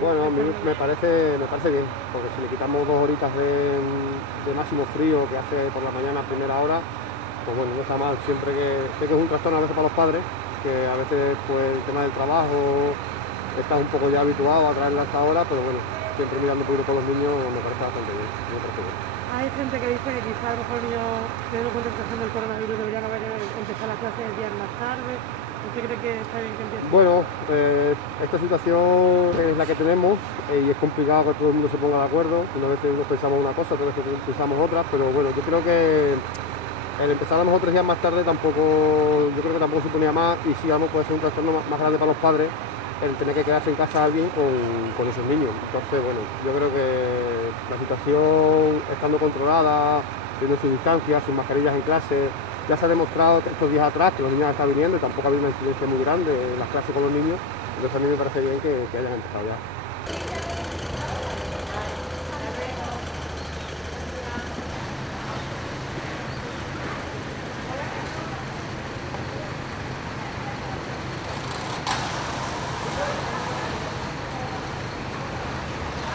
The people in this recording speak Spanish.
Bueno, a mí me parece bien, porque si le quitamos 2 horitas de máximo frío que hace por la mañana a primera hora, pues bueno, no está mal. Siempre que sé que es un trastorno a veces para los padres, que a veces pues el tema del trabajo está un poco ya habituado a traerla hasta ahora, pero bueno, siempre mirando un poquito por los niños me parece bastante bien, me parece bien. Hay gente que dice que quizá a lo mejor los niños, teniendo en cuenta la situación del coronavirus, deberían haber empezado las clases días más tarde. ¿Usted cree que está bien que empiece? Bueno, esta situación es la que tenemos y es complicado que todo el mundo se ponga de acuerdo. Una vez unos pensamos una cosa, otra vez pensamos otra, pero bueno, yo creo que el empezar a lo mejor 3 días más tarde tampoco, yo creo que tampoco suponía más, y si vamos puede ser un trastorno más grande para los padres el tener que quedarse en casa alguien con esos niños. Entonces, bueno, yo creo que la situación estando controlada, teniendo sus distancias, sus mascarillas en clase, ya se ha demostrado que estos días atrás que los niños están viniendo y tampoco ha habido una incidencia muy grande en las clases con los niños, entonces a mí me parece bien que hayan empezado ya.